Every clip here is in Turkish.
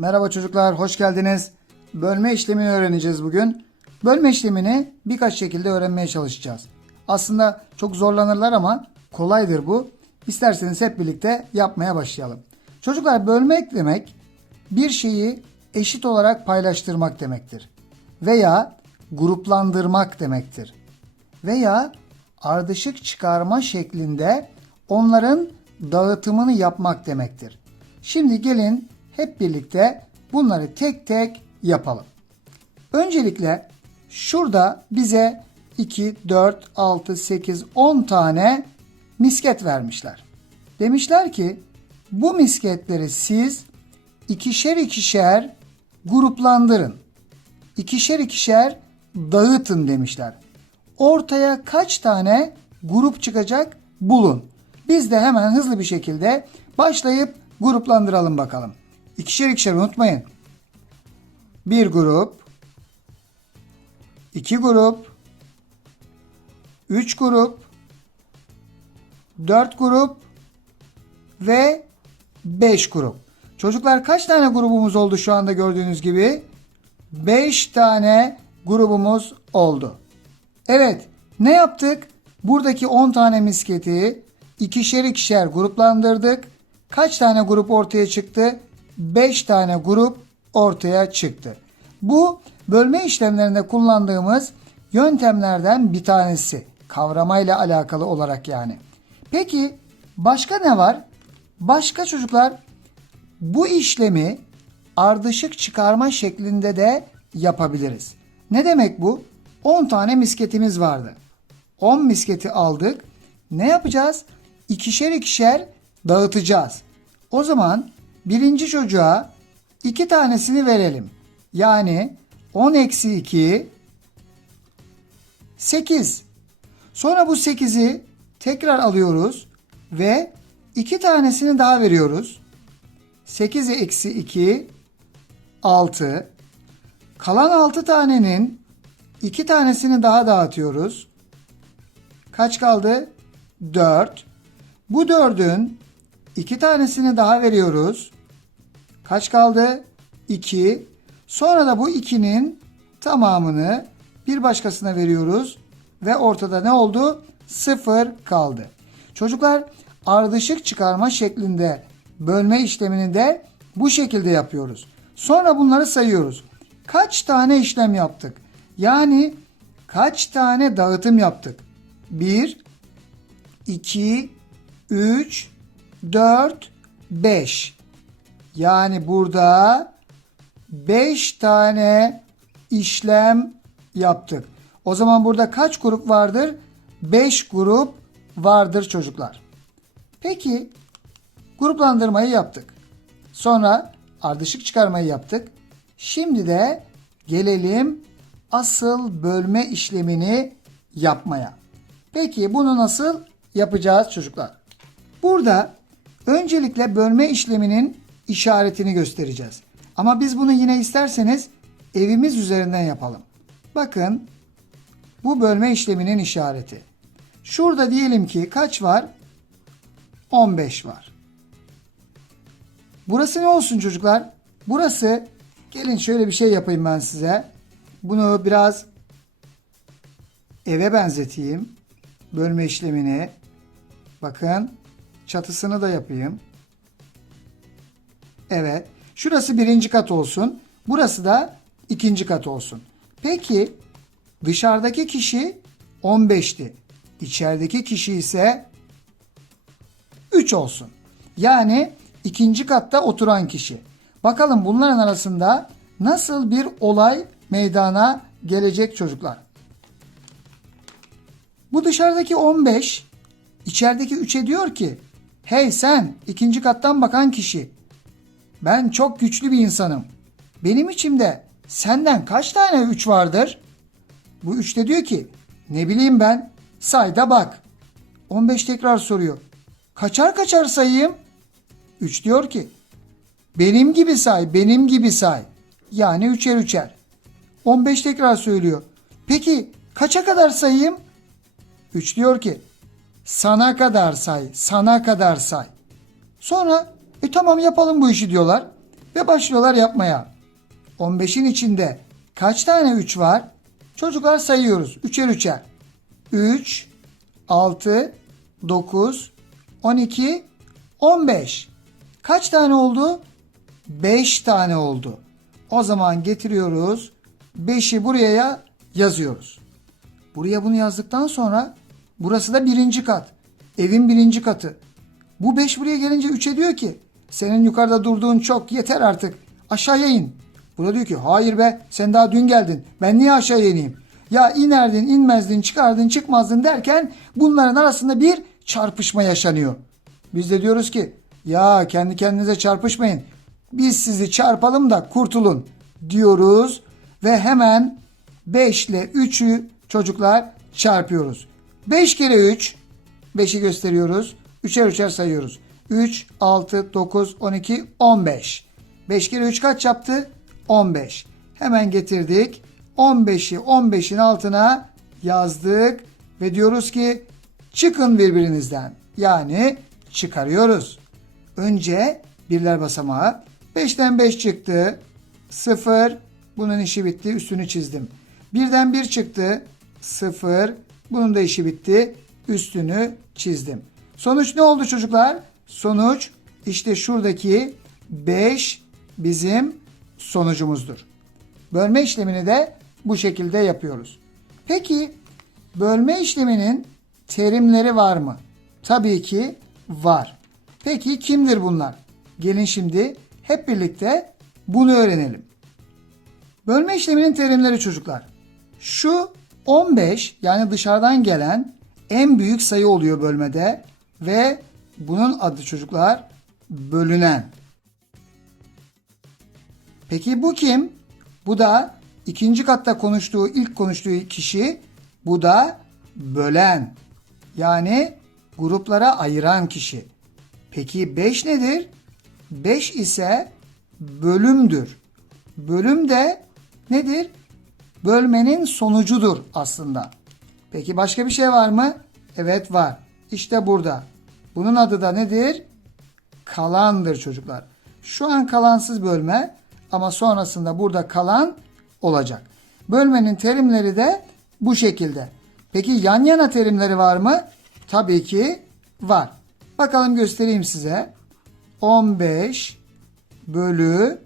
Merhaba çocuklar, hoş geldiniz. Bölme işlemini öğreneceğiz bugün. Bölme işlemini birkaç şekilde öğrenmeye çalışacağız. Aslında çok zorlanırlar ama kolaydır bu. İsterseniz hep birlikte yapmaya başlayalım. Çocuklar bölmek demek bir şeyi eşit olarak paylaştırmak demektir. Veya gruplandırmak demektir. Veya ardışık çıkarma şeklinde onların dağıtımını yapmak demektir. Şimdi gelin hep birlikte bunları tek tek yapalım. Öncelikle şurada bize 2, 4, 6, 8, 10 tane misket vermişler. Demişler ki bu misketleri siz ikişer ikişer gruplandırın. İkişer ikişer dağıtın demişler. Ortaya kaç tane grup çıkacak bulun. Biz de hemen hızlı bir şekilde başlayıp gruplandıralım bakalım. İkişer ikişer unutmayın. Bir grup, iki grup, üç grup, dört grup ve beş grup. Çocuklar kaç tane grubumuz oldu şu anda gördüğünüz gibi? Beş tane grubumuz oldu. Evet, ne yaptık? Buradaki 10 tane misketi ikişer ikişer gruplandırdık. Kaç tane grup ortaya çıktı? 5 tane grup ortaya çıktı. Bu bölme işlemlerinde kullandığımız yöntemlerden bir tanesi. Kavramayla alakalı olarak yani. Peki başka ne var? Başka çocuklar bu işlemi ardışık çıkarma şeklinde de yapabiliriz. Ne demek bu? 10 tane misketimiz vardı. 10 misketi aldık. Ne yapacağız? İkişer ikişer dağıtacağız. O zaman birinci çocuğa iki tanesini verelim. Yani 10 eksi 2 8. Sonra bu 8'i tekrar alıyoruz ve iki tanesini daha veriyoruz. 8'e eksi 2 6. Kalan 6 tanenin iki tanesini daha dağıtıyoruz. Kaç kaldı? 4. Bu 4'ün iki tanesini daha veriyoruz. Kaç kaldı? 2. Sonra da bu 2'nin tamamını bir başkasına veriyoruz. Ve ortada ne oldu? 0 kaldı. Çocuklar ardışık çıkarma şeklinde bölme işlemini de bu şekilde yapıyoruz. Sonra bunları sayıyoruz. Kaç tane işlem yaptık? Yani kaç tane dağıtım yaptık? 1, 2, 3, 4, 5. Yani burada 5 tane işlem yaptık. O zaman burada kaç grup vardır? 5 grup vardır çocuklar. Peki gruplandırmayı yaptık. Sonra ardışık çıkarmayı yaptık. Şimdi de gelelim asıl bölme işlemini yapmaya. Peki bunu nasıl yapacağız çocuklar? Burada öncelikle bölme işleminin işaretini göstereceğiz. Ama biz bunu yine isterseniz evimiz üzerinden yapalım. Bakın bu bölme işleminin işareti. Şurada diyelim ki kaç var? 15 var. Burası ne olsun çocuklar? Burası gelin şöyle bir şey yapayım ben size. Bunu biraz eve benzeteyim. Bölme işlemini. Bakın çatısını da yapayım. Evet. Şurası birinci kat olsun. Burası da ikinci kat olsun. Peki dışarıdaki kişi 15'ti. İçerideki kişi ise 3 olsun. Yani ikinci katta oturan kişi. Bakalım bunların arasında nasıl bir olay meydana gelecek çocuklar. Bu dışarıdaki 15, içerideki 3'e diyor ki, hey sen ikinci kattan bakan kişi, ben çok güçlü bir insanım. Benim içimde senden kaç tane 3 vardır? Bu 3 de diyor ki, ne bileyim ben, say da bak. 15 tekrar soruyor. Kaçar kaçar sayayım? 3 diyor ki, benim gibi say, benim gibi say. Yani üçer üçer. 15 tekrar söylüyor. Peki kaça kadar sayayım? 3 diyor ki sana kadar say, sana kadar say. Sonra e tamam yapalım bu işi diyorlar. Ve başlıyorlar yapmaya. 15'in içinde kaç tane 3 var? Çocuklar sayıyoruz. Üçer üçer. 3, 6, 9, 12, 15. Kaç tane oldu? 5 tane oldu. O zaman getiriyoruz. 5'i buraya yazıyoruz. Buraya bunu yazdıktan sonra burası da birinci kat. Evin birinci katı. Bu 5 buraya gelince 3'e diyor ki senin yukarıda durduğun çok yeter artık. Aşağıya in. Burada diyor ki hayır be sen daha dün geldin. Ben niye aşağıya ineyim? Ya inerdin inmezdin çıkardın çıkmazdın derken bunların arasında bir çarpışma yaşanıyor. Biz de diyoruz ki ya kendi kendinize çarpışmayın. Biz sizi çarpalım da kurtulun diyoruz ve hemen 5 ile 3'ü çocuklar çarpıyoruz. 5 kere 3 5'i gösteriyoruz. Üçer üçer sayıyoruz. 3, 6, 9, 12, 15. 5 kere 3 kaç yaptı? 15. Hemen getirdik. 15'i 15'in altına yazdık ve diyoruz ki çıkın birbirinizden. Yani çıkarıyoruz. Önce birler basamağı. 5'ten 5 çıktı. 0. Bunun işi bitti. Üstünü çizdim. Birden 1 çıktı. 0. Bunun da işi bitti. Üstünü çizdim. Sonuç ne oldu çocuklar? Sonuç işte şuradaki 5 bizim sonucumuzdur. Bölme işlemini de bu şekilde yapıyoruz. Peki bölme işleminin terimleri var mı? Tabii ki var. Peki kimdir bunlar? Gelin şimdi hep birlikte bunu öğrenelim. Bölme işleminin terimleri çocuklar. Şu 15 yani dışarıdan gelen en büyük sayı oluyor bölmede ve bunun adı çocuklar bölünen. Peki bu kim? Bu da ikinci katta konuştuğu, ilk konuştuğu kişi. Bu da bölen. Yani gruplara ayıran kişi. Peki 5 nedir? 5 ise bölümdür. Bölüm de nedir? Bölmenin sonucudur aslında. Peki başka bir şey var mı? Evet var. İşte burada. Bunun adı da nedir? Kalandır çocuklar. Şu an kalansız bölme ama sonrasında burada kalan olacak. Bölmenin terimleri de bu şekilde. Peki yan yana terimleri var mı? Tabii ki var. Bakalım göstereyim size. 15 bölü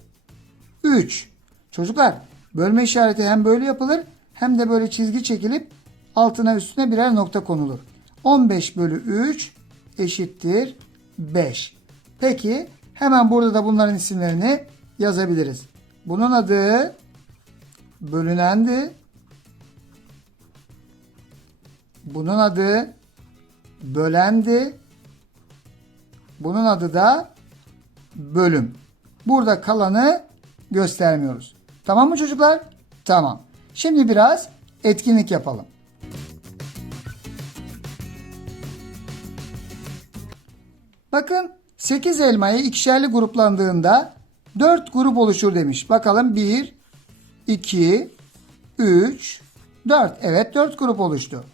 3. Çocuklar bölme işareti hem böyle yapılır hem de böyle çizgi çekilip altına üstüne birer nokta konulur. 15 bölü 3 eşittir 5. Peki hemen burada da bunların isimlerini yazabiliriz. Bunun adı bölünendi. Bunun adı bölendi. Bunun adı da bölüm. Burada kalanı göstermiyoruz. Tamam mı çocuklar? Tamam. Şimdi biraz etkinlik yapalım. Bakın 8 elmayı ikişerli gruplandığında 4 grup oluşur demiş. Bakalım 1, 2, 3, 4. Evet 4 grup oluştu.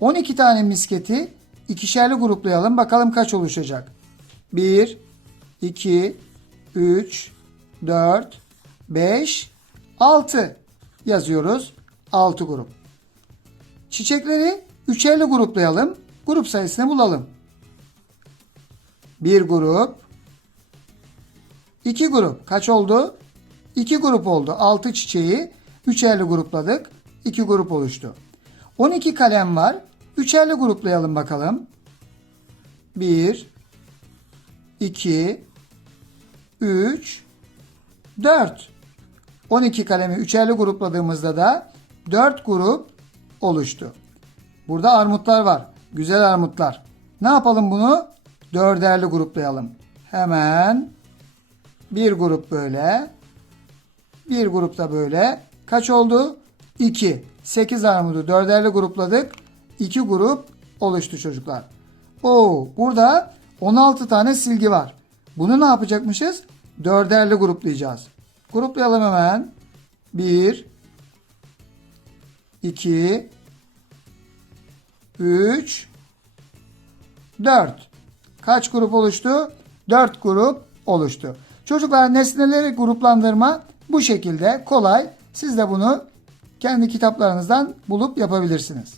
12 tane misketi ikişerli gruplayalım. Bakalım kaç oluşacak. 1, 2, 3, 4, 5, 6 yazıyoruz. 6 grup. Çiçekleri üçerli gruplayalım. Grup sayısını bulalım. Bir grup. iki grup. Kaç oldu? İki grup oldu. Altı çiçeği üçerli grupladık. İki grup oluştu. 12 kalem var. Üçerli gruplayalım bakalım. 1 2 3 4 12 kalemi üçerli grupladığımızda da 4 grup oluştu. Burada armutlar var. Güzel armutlar. Ne yapalım bunu? Dörderli gruplayalım. Hemen bir grup böyle. Bir grupta böyle. Kaç oldu? 2. 8 armudu dörderli grupladık. 2 grup oluştu çocuklar. Oo, burada 16 tane silgi var. Bunu ne yapacakmışız? Dörderli gruplayacağız. Gruplayalım hemen. 1 2 3 4 Kaç grup oluştu? 4 grup oluştu. Çocuklar nesneleri gruplandırma bu şekilde kolay. Siz de bunu kendi kitaplarınızdan bulup yapabilirsiniz.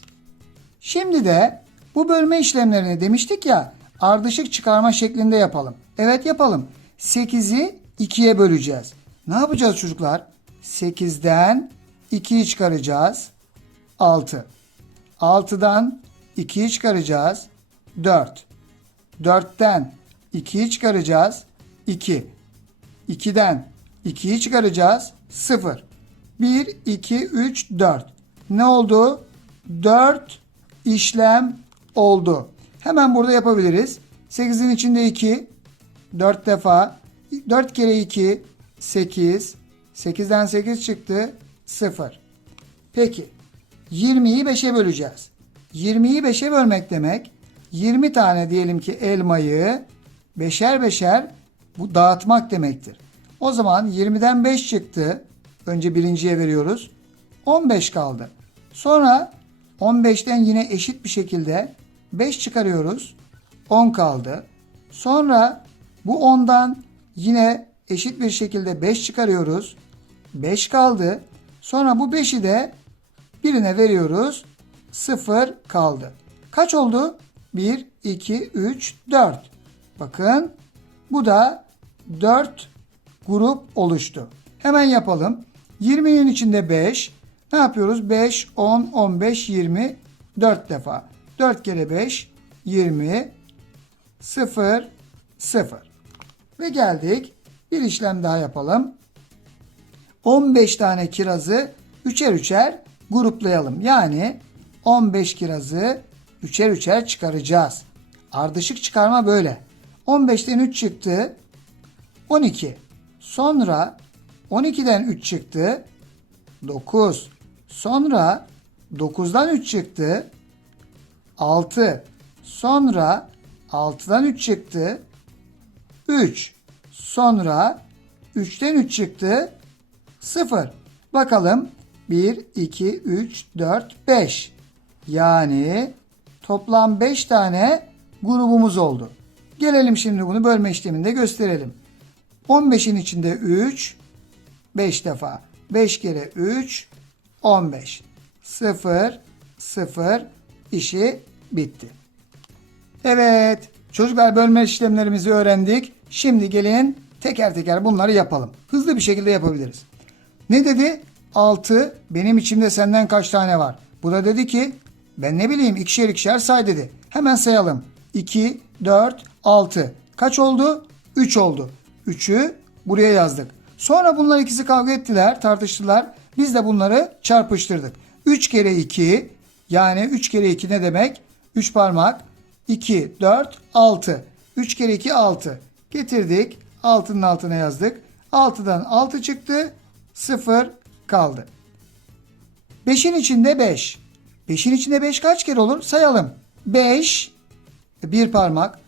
Şimdi de bu bölme işlemlerini demiştik ya ardışık çıkarma şeklinde yapalım. Evet yapalım. 8'i 2'ye böleceğiz. Ne yapacağız çocuklar? 8'den 2'yi çıkaracağız. 6. 6'dan 2'yi çıkaracağız. 4. 4'ten 2'yi çıkaracağız. 2. 2'den 2'yi çıkaracağız. 0. 1, 2, 3, 4. Ne oldu? 4 işlem oldu. Hemen burada yapabiliriz. 8'in içinde 2. 4 defa. 4 kere 2 8. 8'den 8 çıktı. 0. Peki. 20'yi 5'e böleceğiz. 20'yi 5'e bölmek demek 20 tane diyelim ki elmayı beşer beşer bu dağıtmak demektir. O zaman 20'den 5 çıktı. Önce birinciye veriyoruz. 15 kaldı. Sonra 15'ten yine eşit bir şekilde 5 çıkarıyoruz. 10 kaldı. Sonra bu 10'dan yine eşit bir şekilde 5 çıkarıyoruz. 5 kaldı. Sonra bu 5'i de birine veriyoruz. 0 kaldı. Kaç oldu? 1, 2, 3, 4. Bakın bu da 4 grup oluştu. Hemen yapalım. 20'nin içinde 5. Ne yapıyoruz? 5, 10, 15, 20. 4 defa. 4 kere 5, 20. 0, 0. Ve geldik. Bir işlem daha yapalım. 15 tane kirazı üçer üçer gruplayalım. Yani 15 kirazı üçer üçer çıkaracağız. Ardışık çıkarma böyle. 15'ten 3 çıktı. 12. Sonra 12'den 3 çıktı. 9. Sonra 9'dan 3 çıktı. 6. Sonra 6'dan 3 çıktı. 3. Sonra 3'ten 3 çıktı. 0. Bakalım. 1, 2, 3, 4, 5. Yani toplam 5 tane grubumuz oldu. Gelelim şimdi bunu bölme işleminde gösterelim. 15'in içinde 3, 5 defa. 5 kere 3, 15. 0, 0 işi bitti. Evet, çocuklar bölme işlemlerimizi öğrendik. Şimdi gelin teker teker bunları yapalım. Hızlı bir şekilde yapabiliriz. Ne dedi? 6. Benim içimde senden kaç tane var? Bu da dedi ki ben ne bileyim ikişer ikişer say dedi. Hemen sayalım. 2, 4, 6. Kaç oldu? 3 oldu. 3'ü buraya yazdık. Sonra bunlar ikisi kavga ettiler, tartıştılar. Biz de bunları çarpıştırdık. 3 kere 2 yani 3 kere 2 ne demek? 3 parmak. 2, 4, 6. 3 kere 2 6. Getirdik. 6'nın altına yazdık. 6'dan 6 çıktı. 0 kaldı. 5'in içinde 5. 5'in içinde 5 kaç kere olur? Sayalım. 5 bir parmak.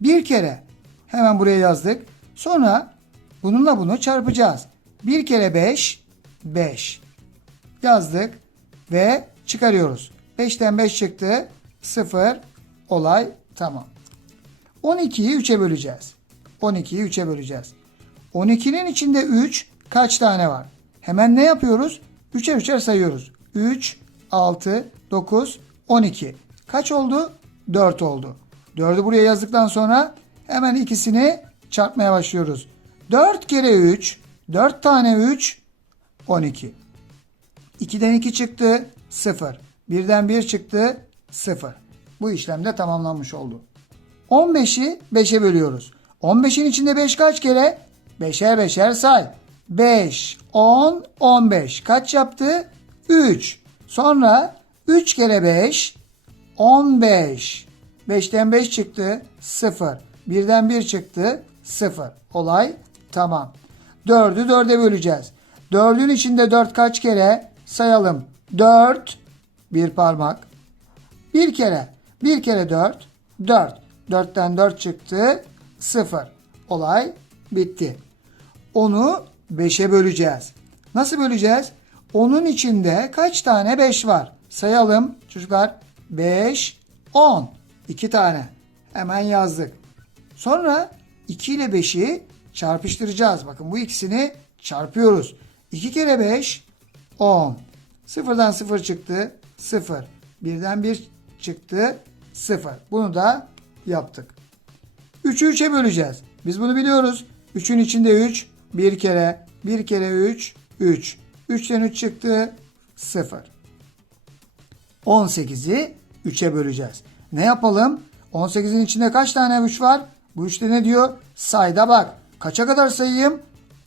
Bir kere. Hemen buraya yazdık. Sonra bununla bunu çarpacağız. 1 kere 5 5. Yazdık ve çıkarıyoruz. 5'ten 5 çıktı. 0 olay tamam. 12'yi 3'e böleceğiz. 12'yi 3'e böleceğiz. 12'nin içinde 3 kaç tane var? Hemen ne yapıyoruz? 3'er 3'er sayıyoruz. 3, 6, 9, 12. Kaç oldu? 4 oldu. 4'ü buraya yazdıktan sonra hemen ikisini çarpmaya başlıyoruz. 4 kere 3, 4 tane 3, 12. 2'den 2 çıktı, 0. 1'den 1 çıktı, 0. Bu işlemde tamamlanmış oldu. 15'i 5'e bölüyoruz. 15'in içinde 5 kaç kere? 5'er 5'er say. 5, 10, 15. Kaç yaptı? 3. Sonra 3 kere 5, 15. 5'ten 5 çıktı, 0. 1'den 1 çıktı, 0. Olay tamam. 4'ü 4'e böleceğiz. 4'ün içinde 4 kaç kere? Sayalım. 4, bir parmak. Bir kere. Bir kere 4, 4. 4'ten 4 çıktı, 0. Olay bitti. Onu 5'e böleceğiz. Nasıl böleceğiz? Onun içinde kaç tane 5 var? Sayalım çocuklar. 5, 10. 2 tane. Hemen yazdık. Sonra 2 ile 5'i çarpıştıracağız. Bakın bu ikisini çarpıyoruz. 2 kere 5 10. Sıfırdan 0 çıktı. 0. Birden 1 çıktı. 0. Bunu da yaptık. 3'ü 3'e böleceğiz. Biz bunu biliyoruz. 3'ün içinde 3. 1 kere. 1 kere 3. 3. 3'ten 3 çıktı. 0. 18'i 3'e böleceğiz. Ne yapalım? 18'in içinde kaç tane 3 var? Bu 3'te ne diyor? Sayda bak. Kaça kadar sayayım?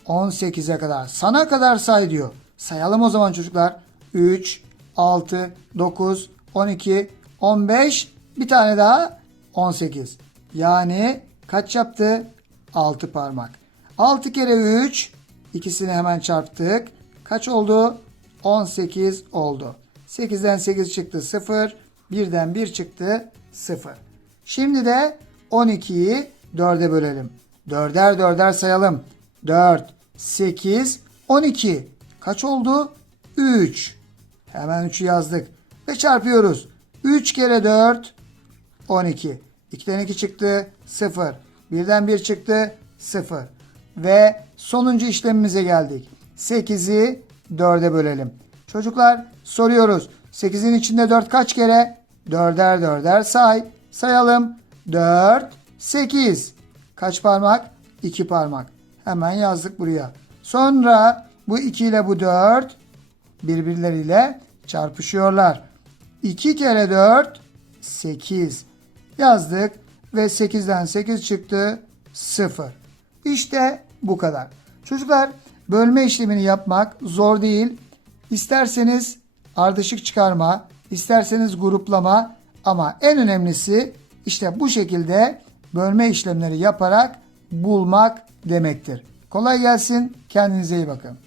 18'e kadar. Sana kadar say diyor. Sayalım o zaman çocuklar. 3, 6, 9, 12, 15, bir tane daha 18. Yani kaç yaptı? 6 parmak. 6 kere 3, ikisini hemen çarptık. Kaç oldu? 18 oldu. 8'den 8 çıktı 0. 1'den 1 çıktı 0. Şimdi de 12'yi 4'e bölelim. 4'er 4'er sayalım. 4, 8, 12. Kaç oldu? 3. Hemen 3'ü yazdık. Ve çarpıyoruz. 3 kere 4, 12. 2'den 2 çıktı 0. 1'den 1 çıktı 0. Ve sonuncu işlemimize geldik. 8'i 4'e bölelim. Çocuklar soruyoruz. 8'in içinde 4 kaç kere? 4'er 4'er say. Sayalım. 4, 8. Kaç parmak? 2 parmak. Hemen yazdık buraya. Sonra bu 2 ile bu 4 birbirleriyle çarpışıyorlar. 2 kere 4 8 yazdık ve 8'den 8 çıktı 0. İşte bu kadar. Çocuklar bölme işlemini yapmak zor değil. İsterseniz ardışık çıkarma, isterseniz gruplama ama en önemlisi işte bu şekilde bölme işlemleri yaparak bulmak demektir. Kolay gelsin. Kendinize iyi bakın.